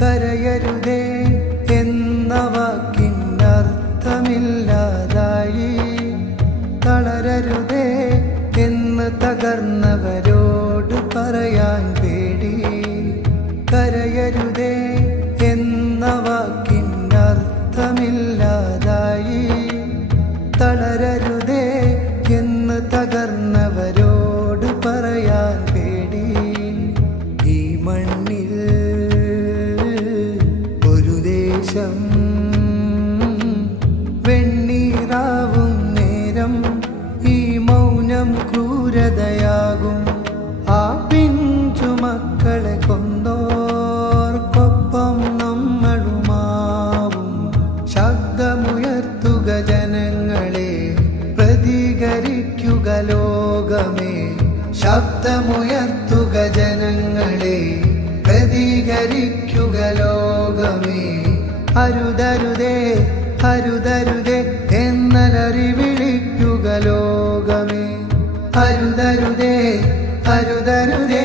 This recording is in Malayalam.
കരയരുതേ എന്ന വാക്കിനർത്ഥമില്ലാതായി തളരരുതേ എന്ന് തകർന്നവരോട് പ്രതികരിക്കുക ലോകമേ ശബ്ദമുയർത്തുക ജനങ്ങളെ പ്രതികരിക്കുക ലോകമേ. അരുതരുതേ അരുതരുതേ എന്നലറി വിളിക്കുക ലോകമേ. അരുതരുതേ അരുതരുതേ